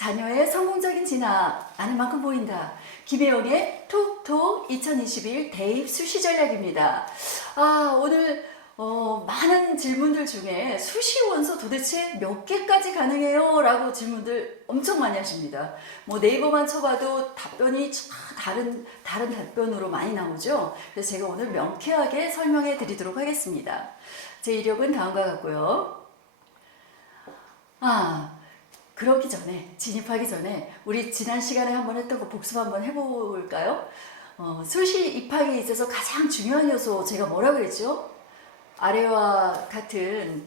자녀의 성공적인 진학 아는 만큼 보인다. 김혜영의 톡톡 2021 대입 수시 전략입니다. 오늘 많은 질문들 중에 수시 원서 도대체 몇 개까지 가능해요? 라고 질문들 엄청 많이 하십니다. 뭐 네이버만 쳐봐도 답변이 다른 답변으로 많이 나오죠. 그래서 제가 오늘 명쾌하게 설명해 드리도록 하겠습니다. 제 이력은 다음과 같고요. 그러기 전에, 진입하기 전에 우리 지난 시간에 한번 했던 거 복습 한번 해볼까요? 수시 입학에 있어서 가장 중요한 요소 제가 뭐라 그랬죠? 아래와 같은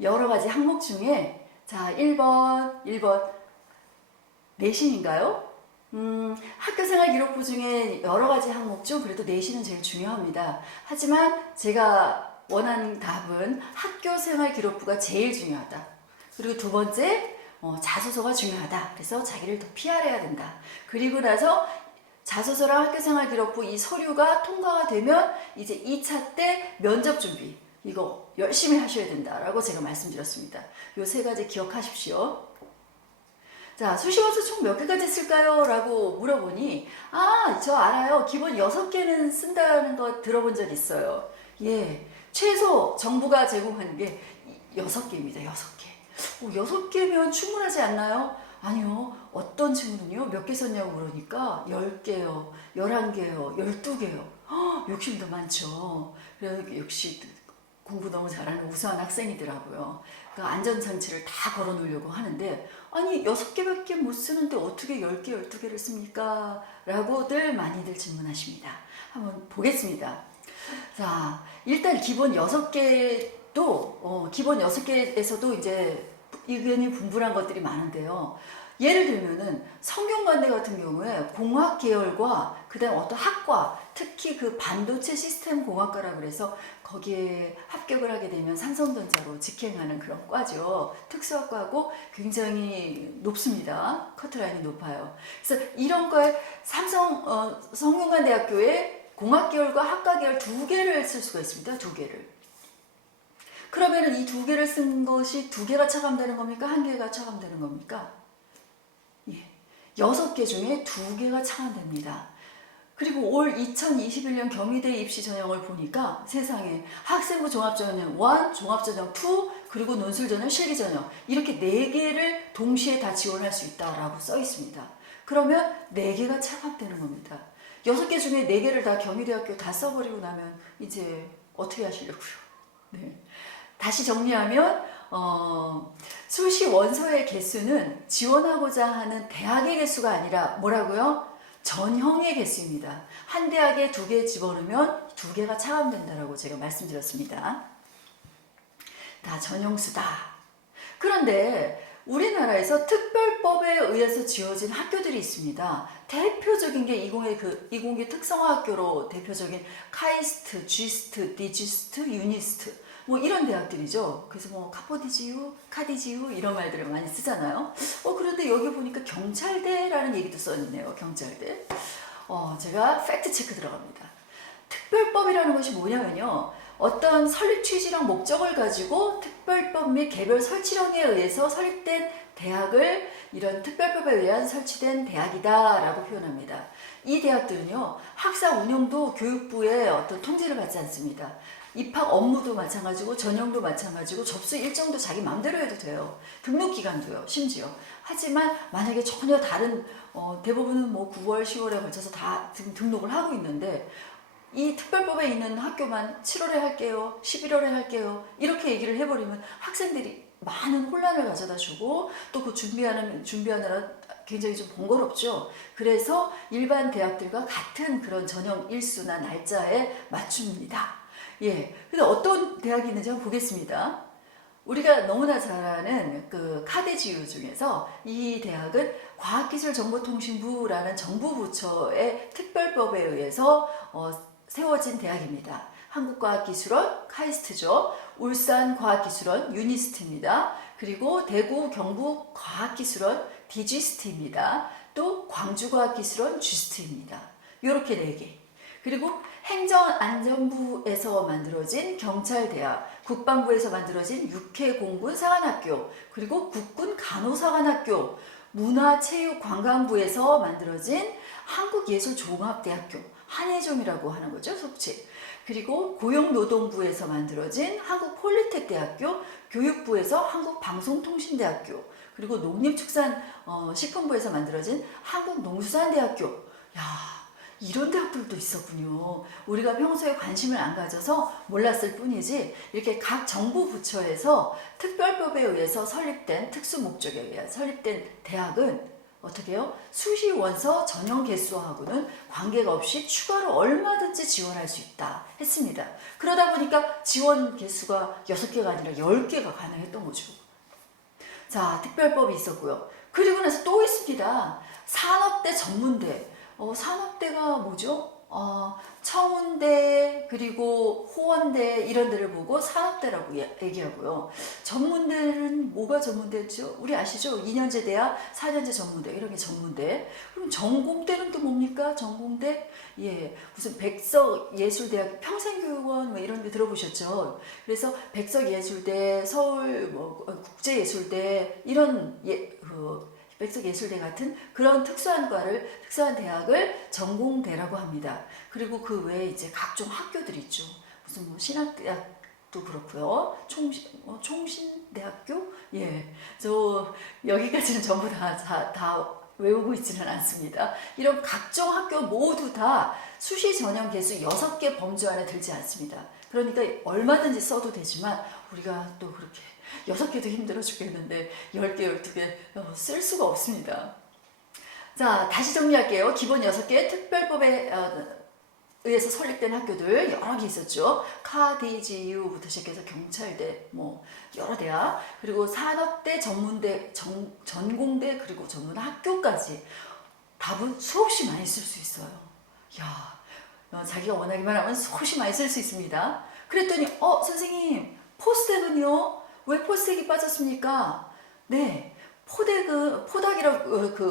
여러 가지 항목 중에 자 1번 내신인가요? 학교생활 기록부 중에 여러 가지 항목 중 그래도 내신은 제일 중요합니다. 하지만 제가 원하는 답은 학교생활 기록부가 제일 중요하다. 그리고 두 번째 자소서가 중요하다. 그래서 자기를 더 PR해야 된다. 그리고 나서 자소서랑 학교생활 기록부 이 서류가 통과가 되면 이제 2차 때 면접 준비 이거 열심히 하셔야 된다라고 제가 말씀드렸습니다. 요 세 가지 기억하십시오. 자, 수시원서 총 몇 개까지 쓸까요? 라고 물어보니 저 알아요. 기본 6개는 쓴다는 거 들어본 적 있어요. 예, 최소 정부가 제공하는 게 6개입니다. 6개. 6개면 충분하지 않나요? 아니요. 어떤 친구는요. 몇 개 썼냐고 그러니까 10개요. 11개요. 12개요. 욕심도 많죠. 역시 공부 너무 잘하는 우수한 학생이더라고요. 그러니까 안전장치를 다 걸어놓으려고 하는데 아니 6개밖에 못 쓰는데 어떻게 10개, 12개를 씁니까? 라고들 많이들 질문하십니다. 한번 보겠습니다. 자, 일단 기본 6개도 기본 6개에서도 이제 의견이 분분한 것들이 많은데요. 예를 들면은 성균관대 같은 경우에 공학 계열과 그다음 어떤 학과, 특히 그 반도체 시스템 공학과라 그래서 거기에 합격을 하게 되면 삼성전자로 직행하는 그런 과죠. 특수학과고 굉장히 높습니다. 커트라인이 높아요. 그래서 이런 거에 성균관대학교에 공학 계열과 학과 계열 2개를 쓸 수가 있습니다. 2개를. 그러면은 이 2개를 쓴 것이 2개가 차감되는 겁니까? 1개가 차감되는 겁니까? 예. 6개 중에 2개가 차감됩니다. 그리고 올 2021년 경희대 입시 전형을 보니까 세상에 학생부 종합전형 1, 종합전형 2, 그리고 논술전형, 실기전형 이렇게 4개를 동시에 다 지원할 수 있다라고 써 있습니다. 그러면 4개가 차감되는 겁니다. 6개 중에 4개를 다 경희대학교 다 써버리고 나면 이제 어떻게 하시려고요? 네. 다시 정리하면 수시 원서의 개수는 지원하고자 하는 대학의 개수가 아니라 뭐라고요? 전형의 개수입니다. 한 대학에 2개 집어넣으면 2개가 차감된다라고 제가 말씀드렸습니다. 다 전형수다. 그런데 우리나라에서 특별법에 의해서 지어진 학교들이 있습니다. 대표적인 게 이공계 특성화학교로 대표적인 카이스트, 쥐스트, 디지스트, 유니스트 뭐 이런 대학들이죠. 그래서 뭐 카포디지유, 카디지유 이런 말들을 많이 쓰잖아요. 그런데 여기 보니까 경찰대라는 얘기도 써있네요. 경찰대. 제가 팩트 체크 들어갑니다. 특별법이라는 것이 뭐냐면요. 어떤 설립 취지랑 목적을 가지고 특별법 및 개별 설치령에 의해서 설립된 대학을 이런 특별법에 의한 설치된 대학이다 라고 표현합니다. 이 대학들은요. 학사 운영도 교육부의 어떤 통제를 받지 않습니다. 입학 업무도 마찬가지고 전형도 마찬가지고 접수 일정도 자기 마음대로 해도 돼요. 등록 기간도요. 심지어. 하지만 만약에 전혀 다른 대부분은 뭐 9월, 10월에 걸쳐서 다 등록을 하고 있는데 이 특별법에 있는 학교만 7월에 할게요. 11월에 할게요. 이렇게 얘기를 해버리면 학생들이 많은 혼란을 가져다 주고 또 그 준비하느라 굉장히 좀 번거롭죠. 그래서 일반 대학들과 같은 그런 전형 일수나 날짜에 맞춥니다. 예. 근데 어떤 대학이 있는지 한번 보겠습니다. 우리가 너무나 잘 아는 그 카디지유 중에서 이 대학은 과학기술정보통신부라는 정부 부처의 특별법에 의해서 세워진 대학입니다. 한국과학기술원 카이스트죠. 울산과학기술원 유니스트입니다. 그리고 대구 경북과학기술원 디지스트입니다. 또 광주과학기술원 쥐스트입니다. 이렇게 4개. 그리고 행정안전부에서 만들어진 경찰대학, 국방부에서 만들어진 육해공군사관학교, 그리고 국군간호사관학교, 문화체육관광부에서 만들어진 한국예술종합대학교, 한예종이라고 하는 거죠, 속칭. 그리고 고용노동부에서 만들어진 한국폴리텍대학교, 교육부에서 한국방송통신대학교, 그리고 농림축산식품부에서 만들어진 한국농수산대학교. 야, 이런 대학들도 있었군요. 우리가 평소에 관심을 안 가져서 몰랐을 뿐이지, 이렇게 각 정부 부처에서 특별법에 의해서 설립된, 특수 목적에 의해 설립된 대학은 어떻게 해요? 수시 원서 전형 개수하고는 관계가 없이 추가로 얼마든지 지원할 수 있다 했습니다. 그러다 보니까 지원 개수가 6개가 아니라 10개가 가능했던 거죠. 자, 특별법이 있었고요. 그리고 나서 또 있습니다. 산업대 전문대. 산업대가 뭐죠? 청운대, 그리고 호원대 이런 데를 보고 산업대라고 얘기하고요. 전문대는 뭐가 전문대죠? 우리 아시죠? 2년제 대학, 4년제 전문대 이런 게 전문대. 그럼 전공대는 또 뭡니까? 전공대? 예, 무슨 백석예술대학, 평생교육원 뭐 이런 데 들어보셨죠? 그래서 백석예술대, 서울 뭐 국제예술대 이런 백석예술대 같은 그런 특수한 대학을 전공대라고 합니다. 그리고 그 외에 이제 각종 학교들이 있죠. 무슨 뭐 신학대학도 그렇고요. 총신대학교? 예. 저 여기까지는 전부 다 외우고 있지는 않습니다. 이런 각종 학교 모두 다 수시 전형 개수 6개 범주 안에 들지 않습니다. 그러니까 얼마든지 써도 되지만 우리가 또 그렇게 6개도 힘들어 죽겠는데 10개, 12개 쓸 수가 없습니다. 자, 다시 정리할게요. 기본 6개 특별법에 의해서 설립된 학교들 여러 개 있었죠. 카디지유부터 시작해서 경찰대, 뭐 여러 대학, 그리고 산업대, 전문대, 전공대, 그리고 전문학교까지 답은 수없이 많이 쓸 수 있어요. 야, 자기가 원하기만 하면 수없이 많이 쓸 수 있습니다. 그랬더니 선생님 포스텍은요? 왜 포스텍이 빠졌습니까? 네,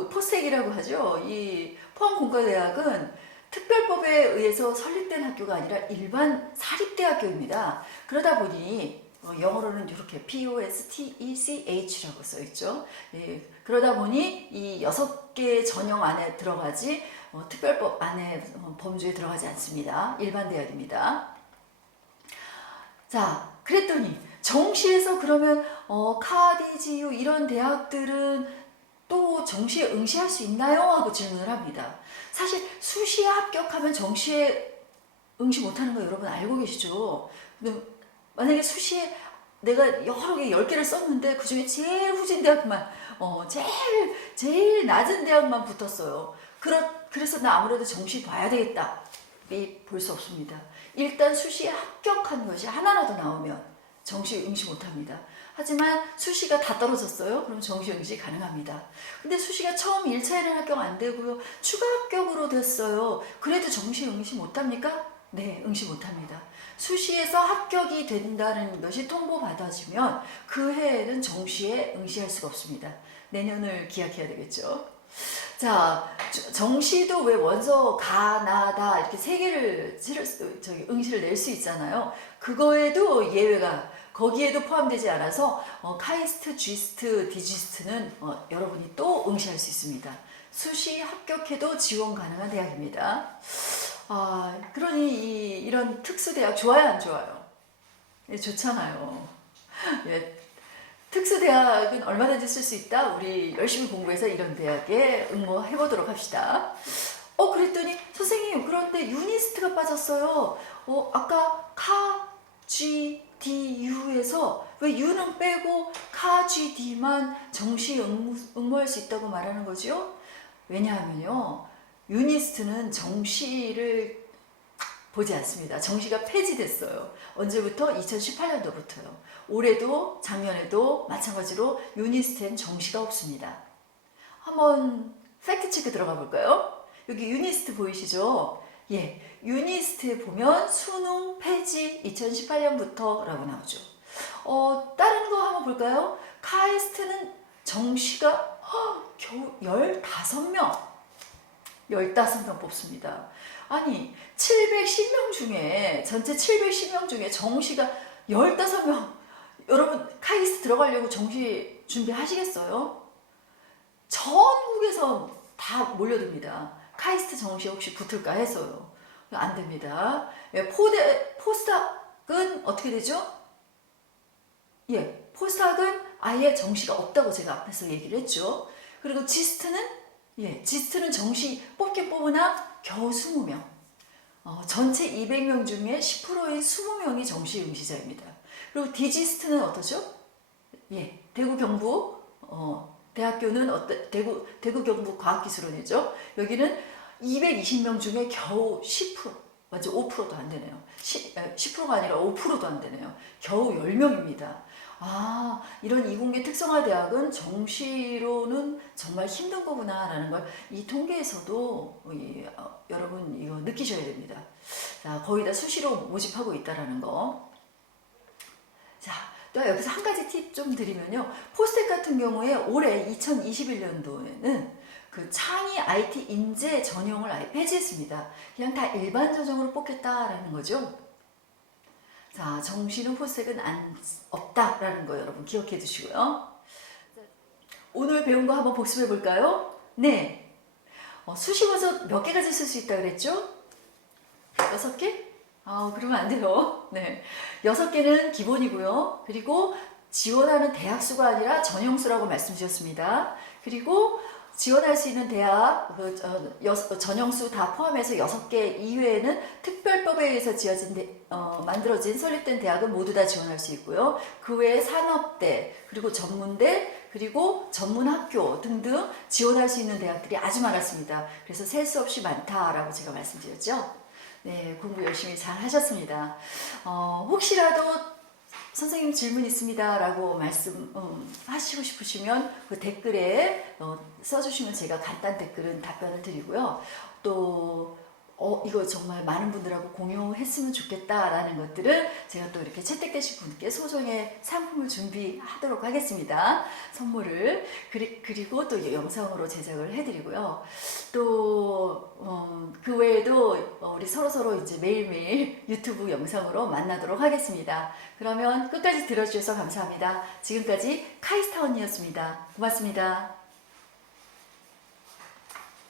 포스텍이라고 하죠. 이 포항공과대학은 특별법에 의해서 설립된 학교가 아니라 일반 사립대학교입니다. 그러다 보니 영어로는 이렇게 POSTECH라고 써있죠. 예, 그러다 보니 이 6개 전형 안에 들어가지 특별법 안에 범주에 들어가지 않습니다. 일반 대학입니다. 자, 그랬더니 정시에서 그러면 카디지유 이런 대학들은 또 정시에 응시할 수 있나요? 하고 질문을 합니다. 사실 수시에 합격하면 정시에 응시 못하는 거 여러분 알고 계시죠? 근데 만약에 수시에 내가 여러 개 10개를 썼는데 그 중에 제일 후진 대학만 제일 낮은 대학만 붙었어요. 그래서 나 아무래도 정시 봐야 되겠다. 볼 수 없습니다. 일단 수시에 합격한 것이 하나라도 나오면 정시 응시 못합니다. 하지만 수시가 다 떨어졌어요. 그럼 정시 응시 가능합니다. 근데 수시가 처음 1차에는 합격 안 되고요. 추가 합격으로 됐어요. 그래도 정시 응시 못합니까? 네, 응시 못합니다. 수시에서 합격이 된다는 것이 통보받아지면 그 해에는 정시에 응시할 수가 없습니다. 내년을 기약해야 되겠죠. 자, 정시도 왜 원서 가나다 이렇게 3개를 응시를 낼 수 있잖아요. 그거에도 예외가 거기에도 포함되지 않아서 카이스트, G스트, D지스트는 여러분이 또 응시할 수 있습니다. 수시 합격해도 지원 가능한 대학입니다. 그러니 이런 특수대학 좋아요, 안 좋아요? 예, 좋잖아요. 예, 특수대학은 얼마든지 쓸 수 있다. 우리 열심히 공부해서 이런 대학에 응모해보도록 합시다. 그랬더니 선생님 그런데 유니스트가 빠졌어요. 아까 GDU에서 왜 U는 빼고 GD만 정시 응모할 수 있다고 말하는 거죠? 왜냐하면요, 유니스트는 정시를 보지 않습니다. 정시가 폐지됐어요. 언제부터? 2018년도부터요. 올해도 작년에도 마찬가지로 유니스트엔 정시가 없습니다. 한번 팩트체크 들어가 볼까요? 여기 유니스트 보이시죠? 예, 유니스트에 보면 수능 폐지 2018년부터 라고 나오죠. 다른 거 한번 볼까요? 카이스트는 정시가 겨우 15명 15명 뽑습니다. 아니 710명 중에 전체 710명 중에 정시가 15명. 여러분 카이스트 들어가려고 정시 준비하시겠어요? 저 한국에서 다 몰려듭니다. 카이스트 정시 혹시 붙을까 해서요. 안 됩니다. 예, 포스닥은 어떻게 되죠? 예, 포스닥은 아예 정시가 없다고 제가 앞에서 얘기를 했죠. 그리고 지스트는 지스트는 정시 뽑긴 뽑으나 겨우 20명. 전체 200명 중에 10%인 20명이 정시 응시자입니다. 그리고 디지스트는 어떠죠? 예, 대구 경북 대학교는 대구 경북 과학기술원이죠. 여기는 220명 중에 겨우 10%, 맞죠? 5%도 안 되네요. 10%가 아니라 5%도 안 되네요. 겨우 10명입니다. 아, 이런 이공계 특성화 대학은 정시로는 정말 힘든 거구나라는 걸 이 통계에서도 여러분 이거 느끼셔야 됩니다. 자, 거의 다 수시로 모집하고 있다라는 거. 자, 또 여기서 한 가지 팁 좀 드리면요. 포스텍 같은 경우에 올해 2021년도에는 그 창의 IT 인재 전형을 아예 폐지했습니다. 그냥 다 일반 전형으로 뽑겠다라는 거죠. 자, 정시는 포스텍은 없다라는 거 여러분 기억해 두시고요. 오늘 배운 거 한번 복습해 볼까요? 네. 수시버섯 몇 개까지 쓸 수 있다 그랬죠? 6개? 그러면 안 돼요. 네. 6개는 기본이고요. 그리고 지원하는 대학 수가 아니라 전형수라고 말씀드렸습니다. 그리고 지원할 수 있는 대학 전형수 다 포함해서 6개 이외에는 특별법에 의해서 만들어진 설립된 대학은 모두 다 지원할 수 있고요. 그 외에 산업대, 그리고 전문대, 그리고 전문학교 등등 지원할 수 있는 대학들이 아주 많았습니다. 그래서 셀 수 없이 많다라고 제가 말씀드렸죠. 네, 공부 열심히 잘 하셨습니다. 혹시라도 선생님 질문 있습니다 라고 말씀하시고 싶으시면 그 댓글에 써주시면 제가 간단 댓글은 답변을 드리고요. 또 이거 정말 많은 분들하고 공유했으면 좋겠다라는 것들은 제가 또 이렇게 채택되신 분께 소정의 상품을 준비하도록 하겠습니다. 선물을. 그리고 또 영상으로 제작을 해드리고요. 또 그 외에도 우리 서로 이제 매일매일 유튜브 영상으로 만나도록 하겠습니다. 그러면 끝까지 들어주셔서 감사합니다. 지금까지 카이스타원이었습니다. 고맙습니다.